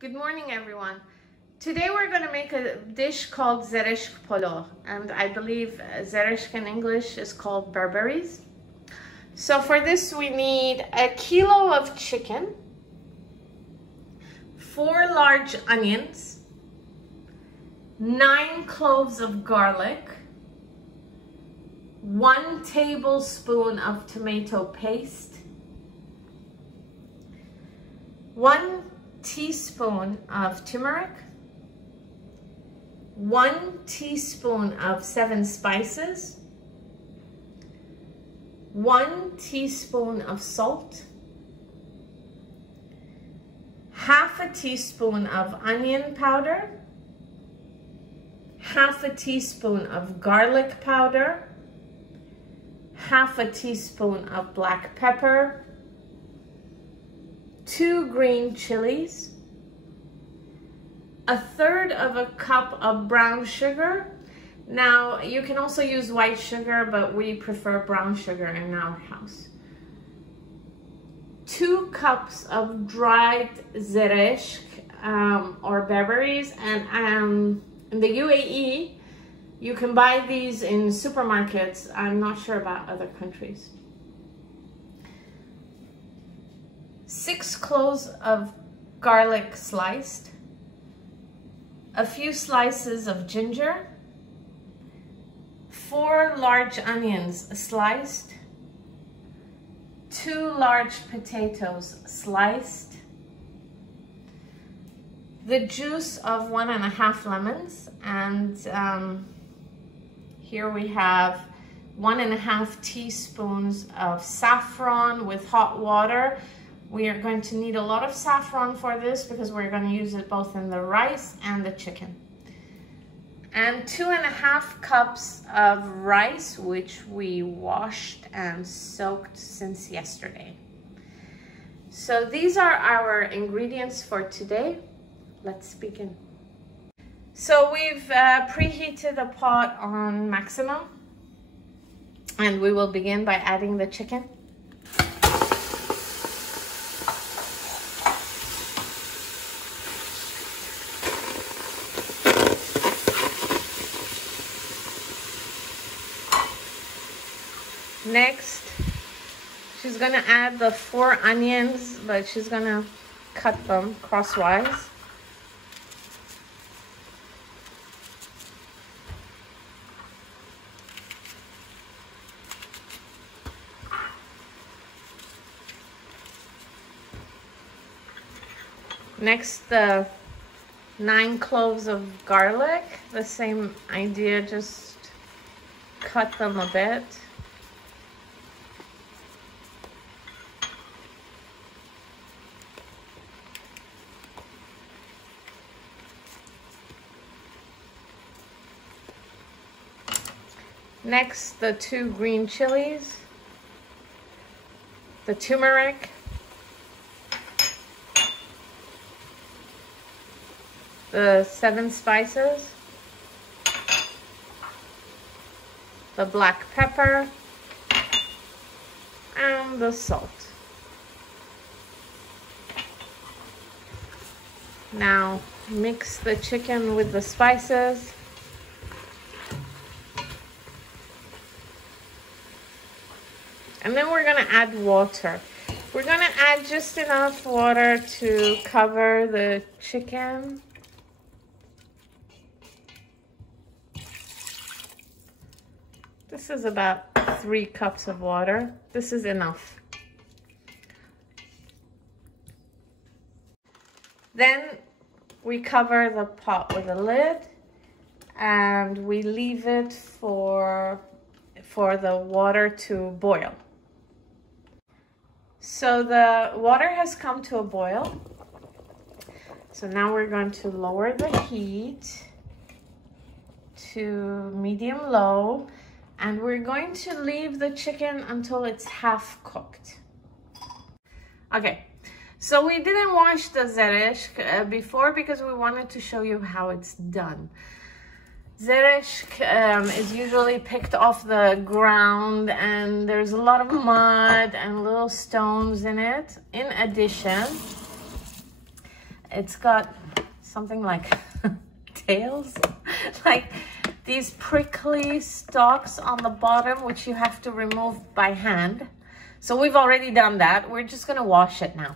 Good morning, everyone. Today we're going to make a dish called Zereshk Polo, and I believe Zereshk in English is called berberries. So for this we need a kilo of chicken, 4 large onions, 9 cloves of garlic, 1 tablespoon of tomato paste, 1 teaspoon of turmeric, 1 teaspoon of 7 spices, 1 teaspoon of salt, half a teaspoon of onion powder, half a teaspoon of garlic powder, half a teaspoon of black pepper, 2 green chilies, 1/3 of a cup of brown sugar. Now, you can also use white sugar, but we prefer brown sugar in our house. 2 cups of dried zereshk or berberries, and in the UAE, you can buy these in supermarkets. I'm not sure about other countries. 6 cloves of garlic sliced, a few slices of ginger, 4 large onions sliced, 2 large potatoes sliced, the juice of 1.5 lemons, and here we have 1.5 teaspoons of saffron with hot water. We are going to need a lot of saffron for this because we're going to use it both in the rice and the chicken. And 2.5 cups of rice, which we washed and soaked since yesterday. So these are our ingredients for today. Let's begin. So we've preheated the pot on maximum, and we will begin by adding the chicken. Next, she's gonna add the 4 onions, but she's gonna cut them crosswise. Next, the 9 cloves of garlic, the same idea, just cut them a bit. Next, the 2 green chilies, the turmeric, the 7 spices, the black pepper, and the salt. Now, mix the chicken with the spices. And then we're gonna add water. We're gonna add just enough water to cover the chicken. This is about 3 cups of water. This is enough. Then we cover the pot with a lid and we leave it for the water to boil. So the water has come to a boil. So now we're going to lower the heat to medium-low, and we're going to leave the chicken until it's half cooked. Okay, so we didn't wash the zereshk before because we wanted to show you how it's done. Zereshk is usually picked off the ground, and there's a lot of mud and little stones in it. In addition, it's got something like tails, like these prickly stalks on the bottom, which you have to remove by hand. So we've already done that. We're just gonna wash it now.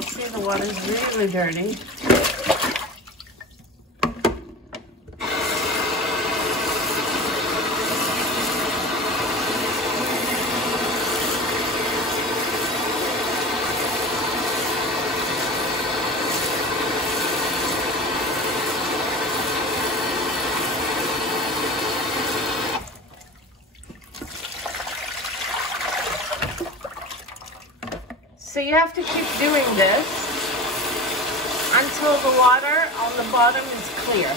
See, the water's really dirty. So you have to keep doing this until the water on the bottom is clear.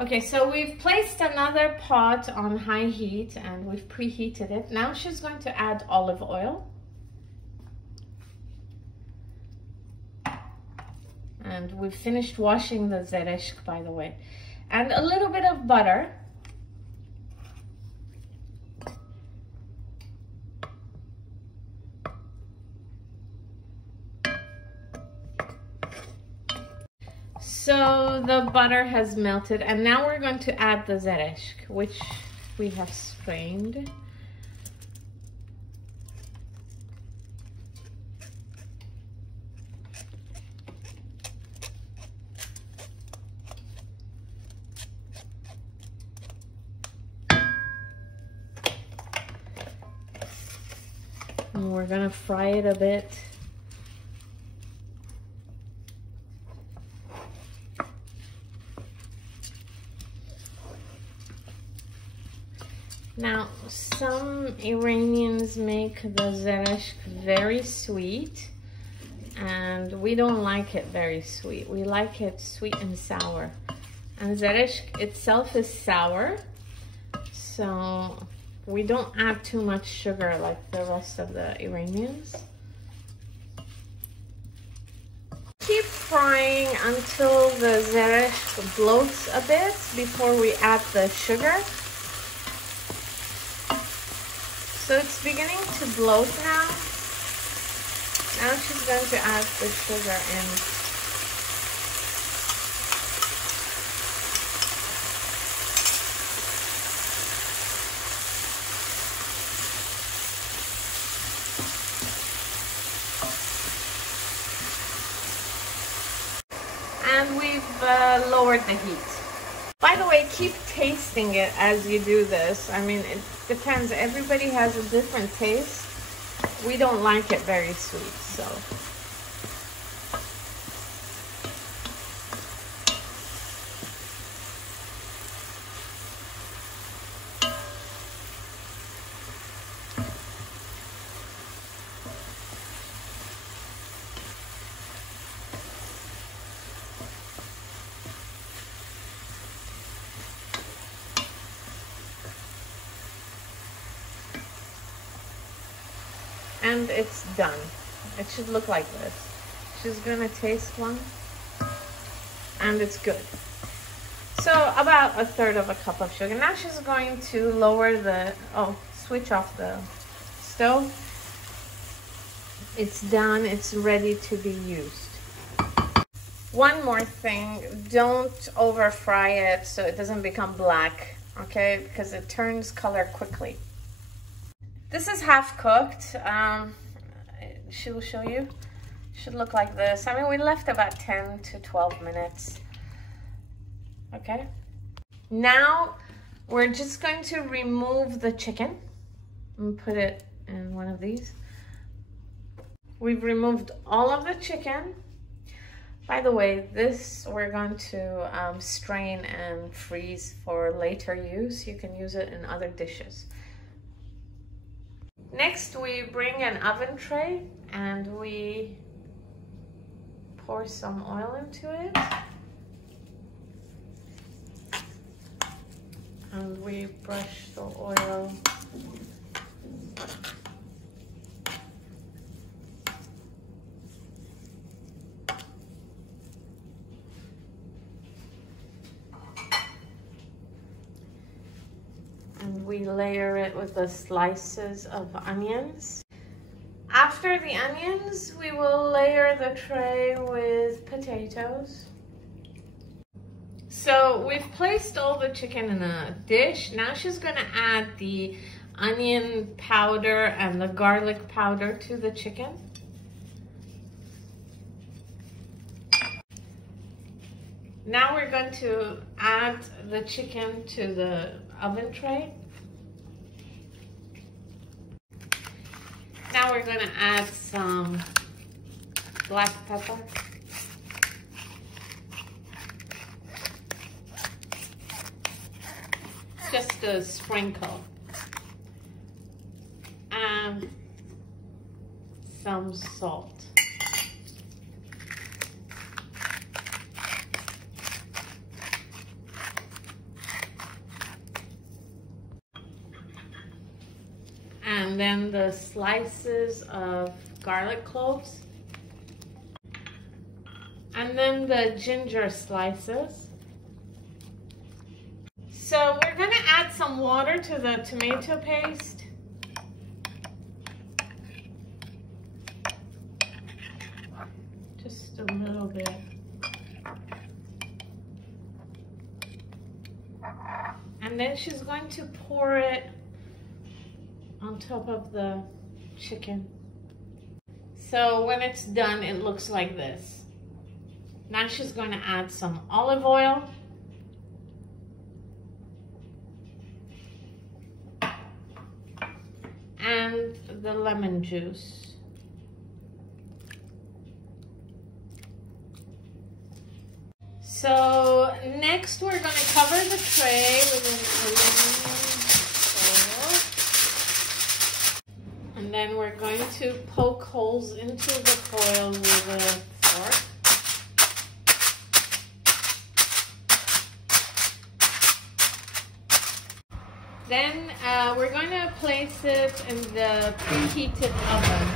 Okay, so we've placed another pot on high heat and we've preheated it. Now she's going to add olive oil. And we've finished washing the zereshk, by the way. And a little bit of butter. So the butter has melted and now we're going to add the zereshk, which we have strained. And we're gonna fry it a bit. Now, some Iranians make the zereshk very sweet, and we don't like it very sweet. We like it sweet and sour. And zereshk itself is sour, so we don't add too much sugar like the rest of the Iranians. Keep frying until the zereshk bloats a bit before we add the sugar. So it's beginning to bloat now. Now she's going to add the sugar in. And we've lowered the heat. By the way, keep tasting it as you do this. I mean, it depends. Everybody has a different taste. We don't like it very sweet, so. And it's done. It should look like this. She's gonna taste one, and it's good. So about 1/3 of a cup of sugar. Now she's going to lower the, switch off the stove. It's done, it's ready to be used. One more thing, don't over fry it so it doesn't become black, okay? Because it turns color quickly. This is half cooked. She will show you. Should look like this. I mean, we left about 10 to 12 minutes. Okay. Now we're just going to remove the chicken and put it in one of these. We've removed all of the chicken. By the way, this we're going to strain and freeze for later use. You can use it in other dishes. Next, we bring an oven tray and we pour some oil into it. And we brush the oil we layer it with the slices of onions. After the onions, we will layer the tray with potatoes. So we've placed all the chicken in a dish. Now she's gonna add the onion powder and the garlic powder to the chicken. Now we're going to add the chicken to the oven tray. Now we're going to add some black pepper. Just a sprinkle. And some salt. And then the slices of garlic cloves. And then the ginger slices. So we're gonna add some water to the tomato paste. Just a little bit. And then she's going to pour it on top of the chicken. So when it's done, it looks like this. Now she's going to add some olive oil. And the lemon juice. So next we're going to cover the tray with an aluminum foil. And then we're going to poke holes into the foil with a fork. Then we're going to place it in the preheated oven.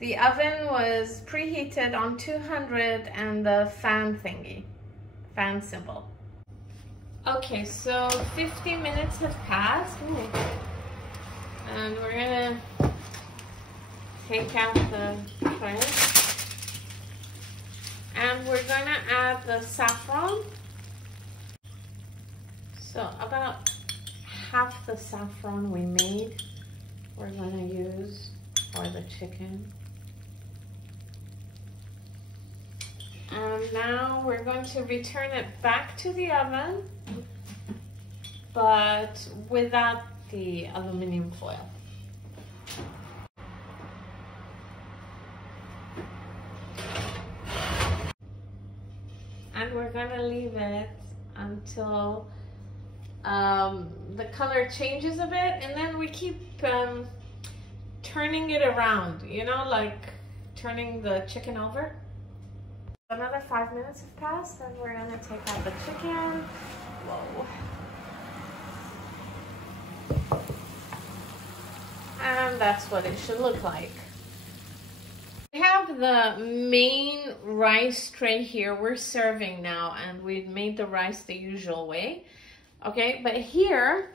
The oven was preheated on 200 and the fan thingy, fan symbol. Okay, so 50 minutes have passed. Ooh. And we're gonna take out the tray. And we're gonna add the saffron. So about half the saffron we made, we're gonna use for the chicken. And now we're going to return it back to the oven, but without the aluminum foil. And we're gonna leave it until the color changes a bit, and then we keep turning it around, you know, like turning the chicken over. Another 5 minutes have passed, and we're gonna take out the chicken. Whoa. And that's what it should look like. We have the main rice tray here. We're serving now, and we've made the rice the usual way. Okay, but here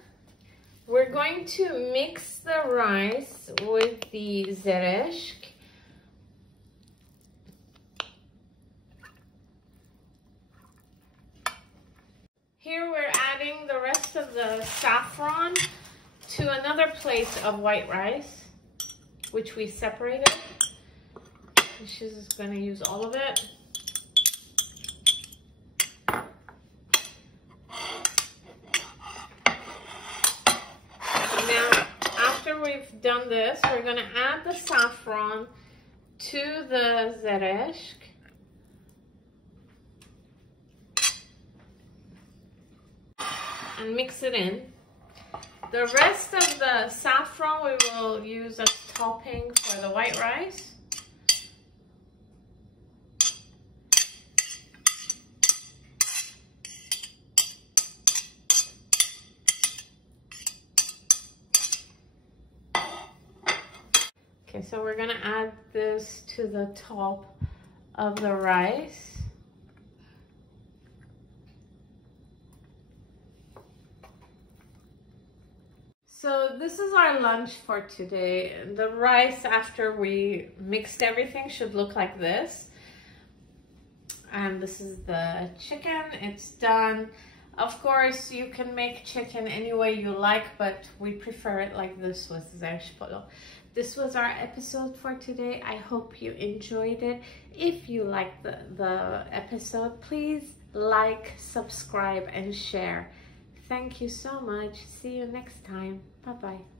we're going to mix the rice with the zereshk. Here we're adding the rest of the saffron to another plate of white rice, which we separated. And she's just going to use all of it. Now, after we've done this, we're going to add the saffron to the zereshk. And mix it in. The rest of the saffron we will use as topping for the white rice. Okay, so we're gonna add this to the top of the rice. So this is our lunch for today. The rice, after we mixed everything, should look like this. And this is the chicken. It's done. Of course, you can make chicken any way you like, but we prefer it like this with Zereshk Polo. This was our episode for today. I hope you enjoyed it. If you liked the episode, please like, subscribe, and share. Thank you so much. See you next time. Bye-bye.